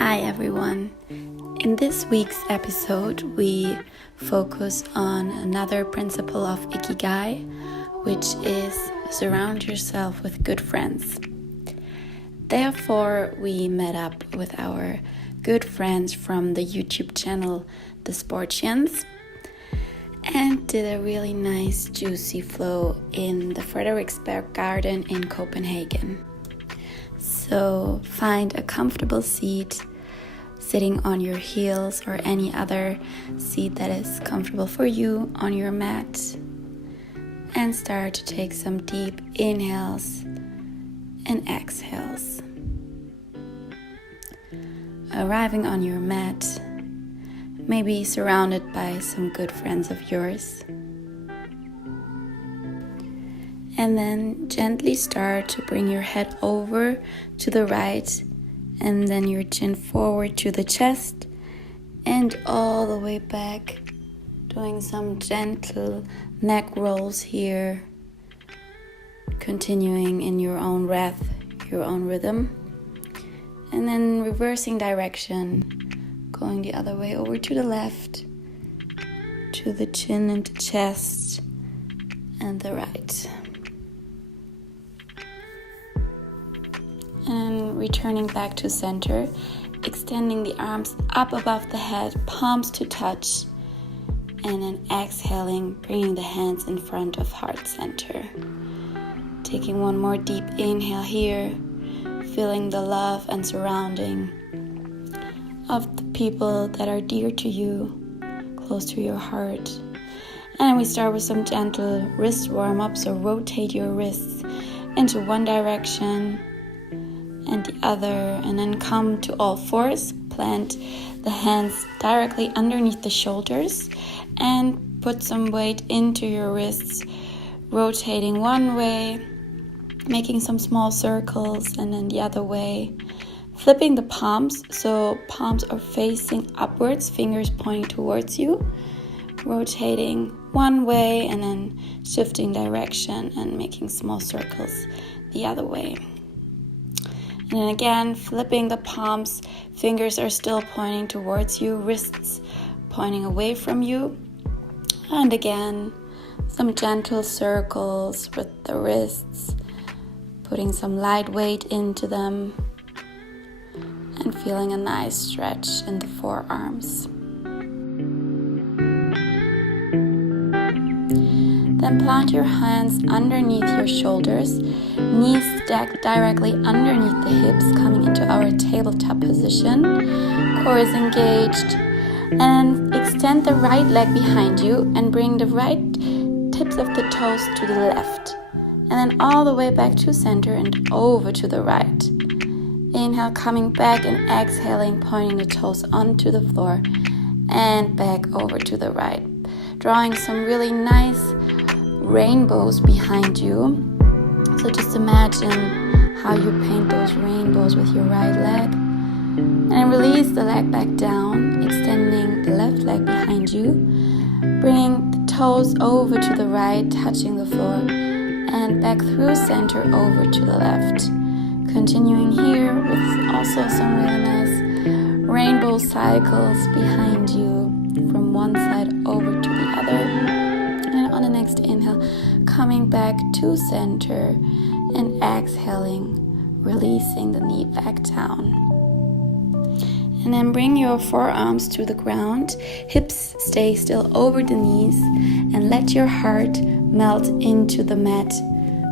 Hi everyone. In this week's episode, we focus on another principle of IKIGAI, which is surround yourself with good friends. Therefore, we met up with our good friends from the YouTube channel, the Sportians, and did a really nice juicy flow in the Frederiksberg Garden in Copenhagen. So find a comfortable seat, sitting on your heels or any other seat that is comfortable for you on your mat, and start to take some deep inhales and exhales. Arriving on your mat, maybe surrounded by some good friends of yours. And then gently start to bring your head over to the right, and then your chin forward to the chest and all the way back, doing some gentle neck rolls here, continuing in your own breath, your own rhythm, and then reversing direction, going the other way over to the left, to the chin and the chest and the right. And returning back to center, extending the arms up above the head, palms to touch, and then exhaling, bringing the hands in front of heart center. Taking one more deep inhale here, feeling the love and surrounding of the people that are dear to you, close to your heart. And we start with some gentle wrist warm-up, so rotate your wrists into one direction and the other, and then come to all fours. Plant the hands directly underneath the shoulders and put some weight into your wrists, rotating one way, making some small circles, and then the other way. Flipping the palms, so palms are facing upwards, fingers pointing towards you, rotating one way and then shifting direction and making small circles the other way. And then again, flipping the palms, fingers are still pointing towards you, wrists pointing away from you. And again, some gentle circles with the wrists, putting some light weight into them, and feeling a nice stretch in the forearms. Then plant your hands underneath your shoulders, knees stacked directly underneath the hips, coming into our tabletop position. Core is engaged. And extend the right leg behind you and bring the right tips of the toes to the left. And then all the way back to center and over to the right. Inhale, coming back, and exhaling, pointing the toes onto the floor and back over to the right. Drawing some really nice rainbows behind you. So just imagine how you paint those rainbows with your right leg. And release the leg back down, extending the left leg behind you. Bringing the toes over to the right, touching the floor, and back through center over to the left. Continuing here with also some really nice rainbow cycles behind you from one side over to the other. And on the next inhale, coming back to center and exhaling, releasing the knee back down. And then bring your forearms to the ground, hips stay still over the knees, and let your heart melt into the mat,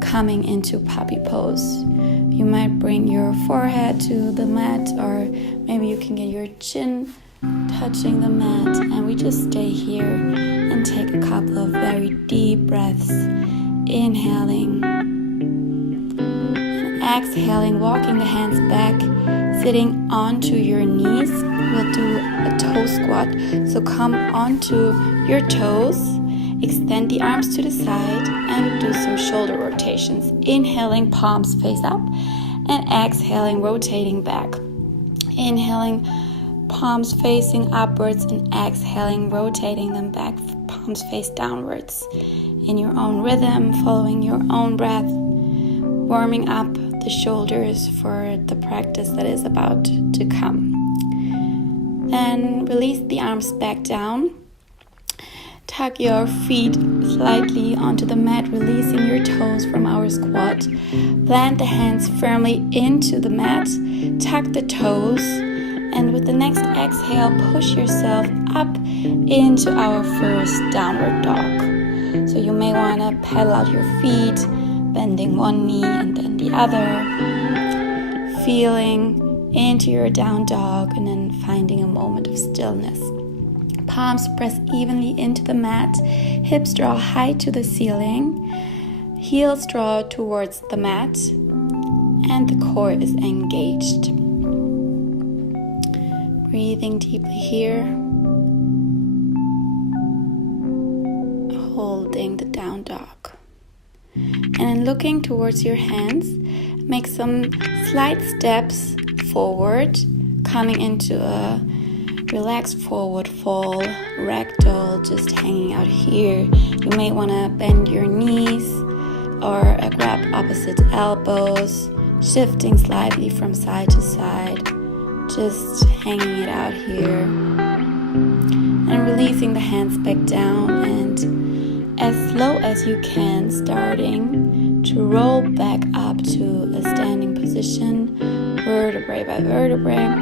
coming into puppy pose. You might bring your forehead to the mat, or maybe you can get your chin touching the mat, and we just stay here and take a couple of very deep breaths, inhaling and exhaling, walking the hands back, sitting onto your knees. We'll do a toe squat, so come onto your toes, extend the arms to the side, and do some shoulder rotations. Inhaling, palms face up, and exhaling, rotating back. Inhaling, palms facing upwards, and exhaling, rotating them back, palms face downwards. In your own rhythm, following your own breath, warming up the shoulders for the practice that is about to come. and release the arms back down. Tuck your feet slightly onto the mat, releasing your toes from our squat. Plant the hands firmly into the mat, tuck the toes, and with the next exhale, push yourself up into our first downward dog. So you may want to pedal out your feet, bending one knee and then the other, feeling into your down dog, and then finding a moment of stillness. Palms press evenly into the mat, hips draw high to the ceiling, heels draw towards the mat, and the core is engaged. Breathing deeply here, holding the down dog. And then looking towards your hands, make some slight steps forward, coming into a relaxed forward fold, ragdoll, just hanging out here. You may want to bend your knees or grab opposite elbows, shifting slightly from side to side, just hanging it out here. And releasing the hands back down, and as slow as you can, starting to roll back up to a standing position, vertebrae by vertebrae.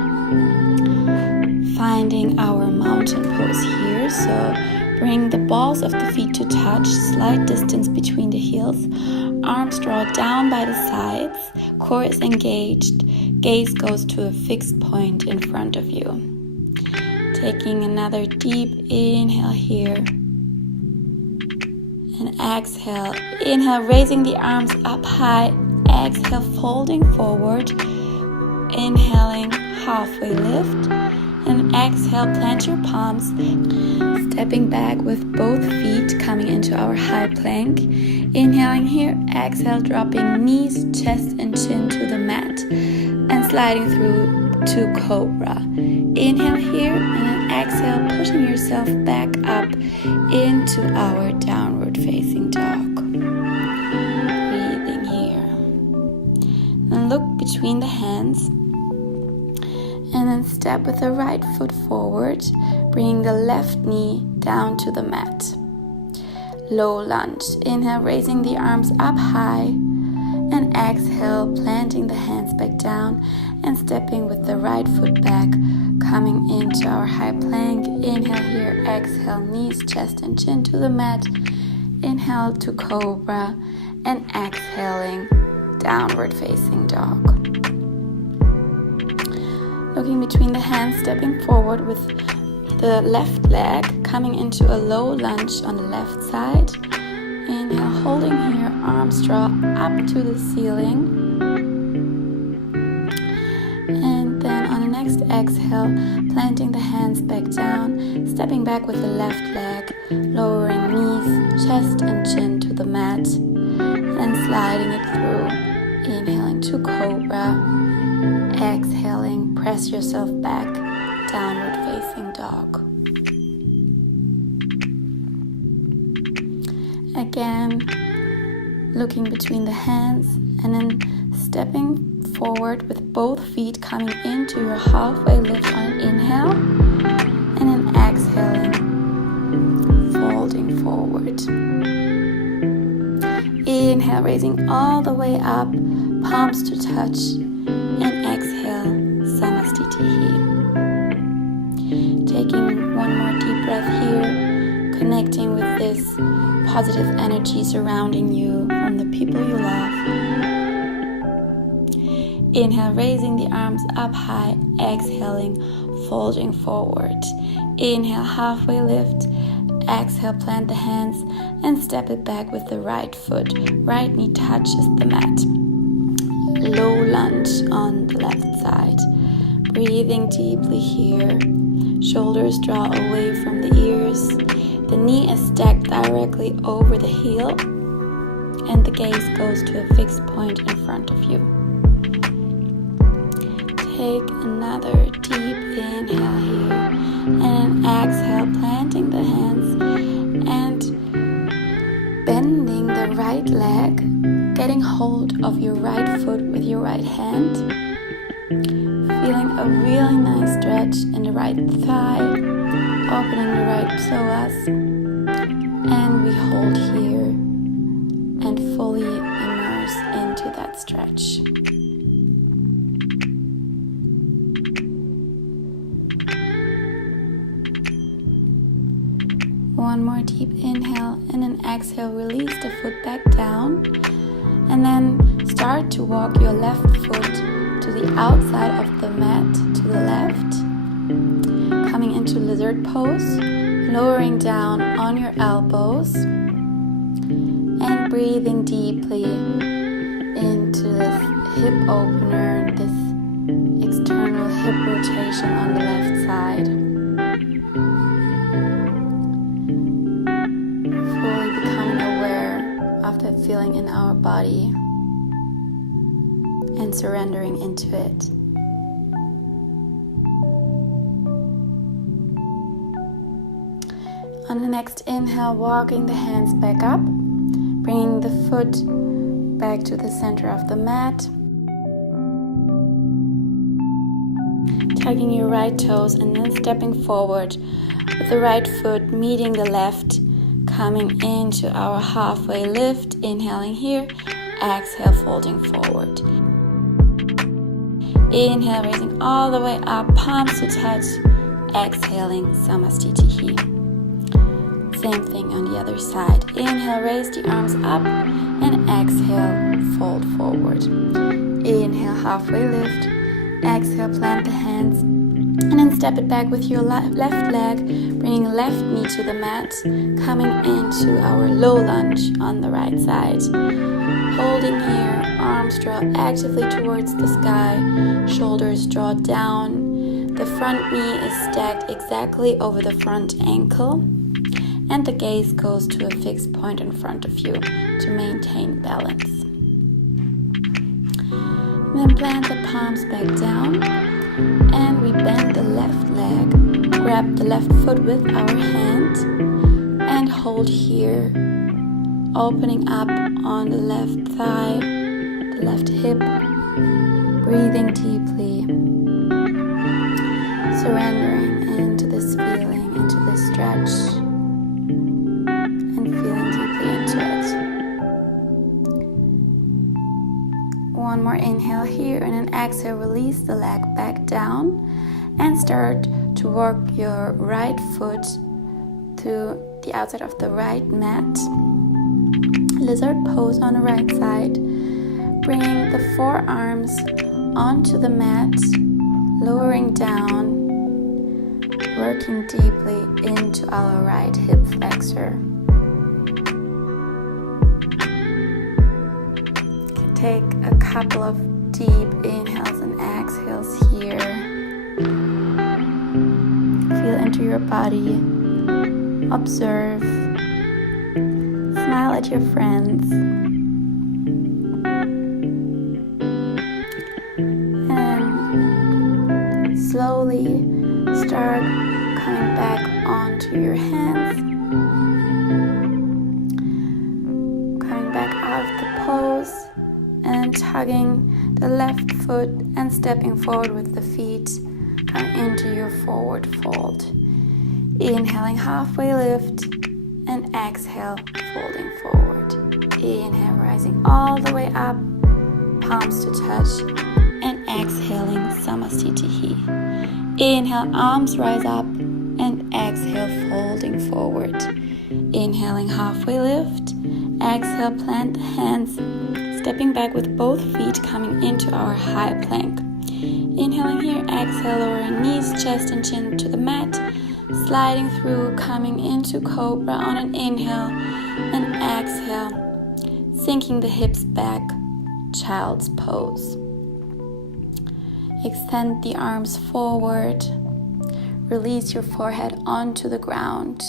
Finding our mountain pose here, so bring the balls of the feet to touch, slight distance between the heels, arms draw down by the sides, core is engaged, gaze goes to a fixed point in front of you. Taking another deep inhale here, and exhale. Inhale, raising the arms up high, exhale, folding forward, inhaling, halfway lift, and exhale, plant your palms, stepping back with both feet coming into our high plank. Inhaling here, exhale, dropping knees, chest and chin to the mat, and sliding through to cobra. Inhale here, and then exhale, pushing yourself back up into our downward facing dog. Breathing here. And look between the hands. And then step with the right foot forward, bringing the left knee down to the mat. Low lunge. Inhale, raising the arms up high, and exhale, planting the hands back down and stepping with the right foot back, coming into our high plank. Inhale here, exhale, knees, chest and chin to the mat. Inhale to cobra, and exhaling, downward facing dog. Looking between the hands, stepping forward with the left leg, coming into a low lunge on the left side. Inhale, holding here, arms draw up to the ceiling. And then on the next exhale, planting the hands back down, stepping back with the left leg, lowering knees, chest and chin to the mat, and sliding it through. Inhaling to cobra. Exhaling, press yourself back, downward facing dog. Again, looking between the hands, and then stepping forward with both feet coming into your halfway lift on an inhale, and then exhaling, folding forward. Inhale, raising all the way up, palms to touch, and exhale, Samastitihi. Taking one more deep breath here, connecting with this positive energy surrounding you from the people you love. Inhale, raising the arms up high, exhaling, folding forward. Inhale, halfway lift. Exhale, plant the hands and step it back with the right foot. Right knee touches the mat. Low lunge on the left side. Breathing deeply here. Shoulders draw away from the ears. The knee is stacked directly over the heel, and the gaze goes to a fixed point in front of you. Take another deep inhale here, and exhale, planting the hands and bending the right leg, getting hold of your right foot with your right hand. feeling a really nice stretch in the right thigh, opening the right psoas, and we hold here and fully immerse into that stretch. One more deep inhale, and then exhale, release the foot back down, and then start to walk your left foot to the outside of the mat, to the left, coming into lizard pose, lowering down on your elbows, and breathing deeply into this hip opener, this external hip rotation on the left side. Fully becoming aware of that feeling in our body and surrendering into it. On the next inhale, walking the hands back up, bringing the foot back to the center of the mat, tugging your right toes and then stepping forward with the right foot meeting the left, coming into our halfway lift, inhaling here, exhale, folding forward. Inhale, raising all the way up, palms to touch, exhaling, Samastitihi. Same thing on the other side. Inhale, raise the arms up, and exhale, fold forward. Inhale, halfway lift. Exhale, plant the hands, and then step it back with your left leg, bringing left knee to the mat, coming into our low lunge on the right side. Holding here, arms draw actively towards the sky, shoulders draw down. The front knee is stacked exactly over the front ankle, and the gaze goes to a fixed point in front of you to maintain balance. Then plant the palms back down, and we bend the left leg, grab the left foot with our hand, and hold here, opening up on the left thigh, the left hip, breathing deeply, surrendering into this feeling, into this stretch, and feeling deeply into it. One more inhale here, and then exhale, release the leg back down, and start to walk your right foot to the outside of the right mat. Lizard pose on the right side, bringing the forearms onto the mat, lowering down, working deeply into our right hip flexor. Take a couple of deep inhales and exhales here. Feel into your body, observe, smile at your friends, and slowly start coming back onto your hands, coming back out of the pose, and tugging the left foot and stepping forward with the feet, come into your forward fold. Inhaling, halfway lift, and exhale, folding forward. Inhale, rising all the way up, palms to touch, and exhaling, Samastitihi. Inhale, arms rise up, and exhale, folding forward. Inhaling, halfway lift, exhale, plant the hands, stepping back with both feet coming into our high plank. Inhaling here, exhale, lowering knees, chest and chin to the mat, sliding through, coming into cobra on an inhale, and exhale, sinking the hips back, child's pose. Extend the arms forward, release your forehead onto the ground,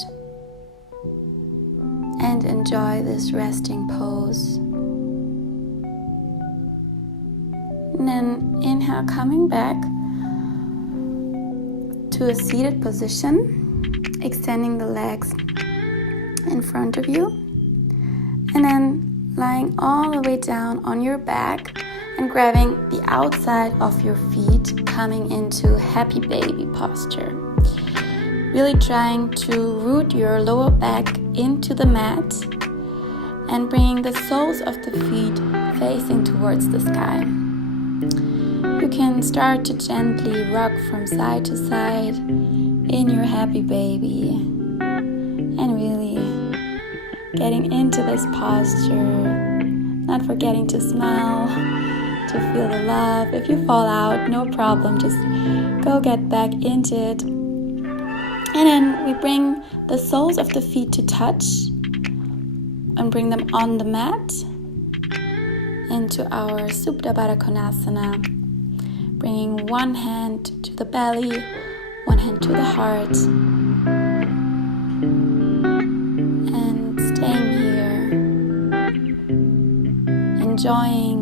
and enjoy this resting pose. And then inhale, coming back to a seated position, extending the legs in front of you, and then lying all the way down on your back and grabbing the outside of your feet, coming into happy baby posture. Really trying to root your lower back into the mat and bringing the soles of the feet facing towards the sky. You can start to gently rock from side to side in your happy baby and really getting into this posture, not forgetting to smile, to feel the love. If you fall out, no problem, just go get back into it. And then we bring the soles of the feet to touch and bring them on the mat into our Supta Baddha Konasana. Bringing one hand to the belly, one hand to the heart. And staying here, enjoying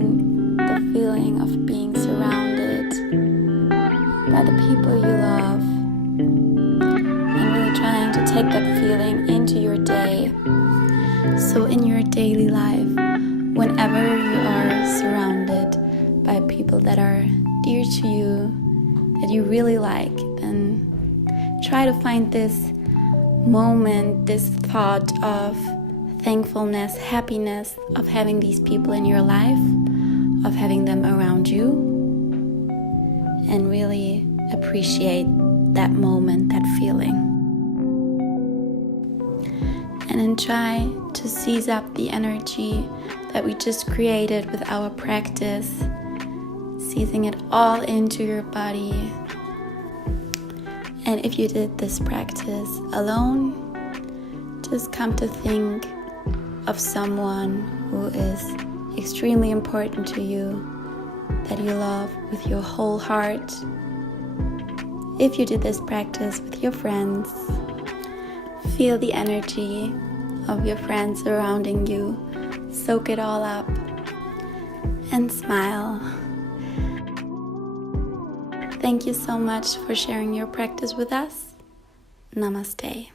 the feeling of being surrounded by the people you love. Trying to take that feeling into your day. So in your daily life, whenever you are surrounded by people that are dear to you, that you really like, then try to find this moment, this thought of thankfulness, happiness of having these people in your life, of having them around you, and really appreciate that moment, that feeling. And then try to seize up the energy that we just created with our practice, seizing it all into your body. And if you did this practice alone, just come to think of someone who is extremely important to you, that you love with your whole heart. If you did this practice with your friends, feel the energy of your friends surrounding you. Soak it all up and smile. Thank you so much for sharing your practice with us. Namaste.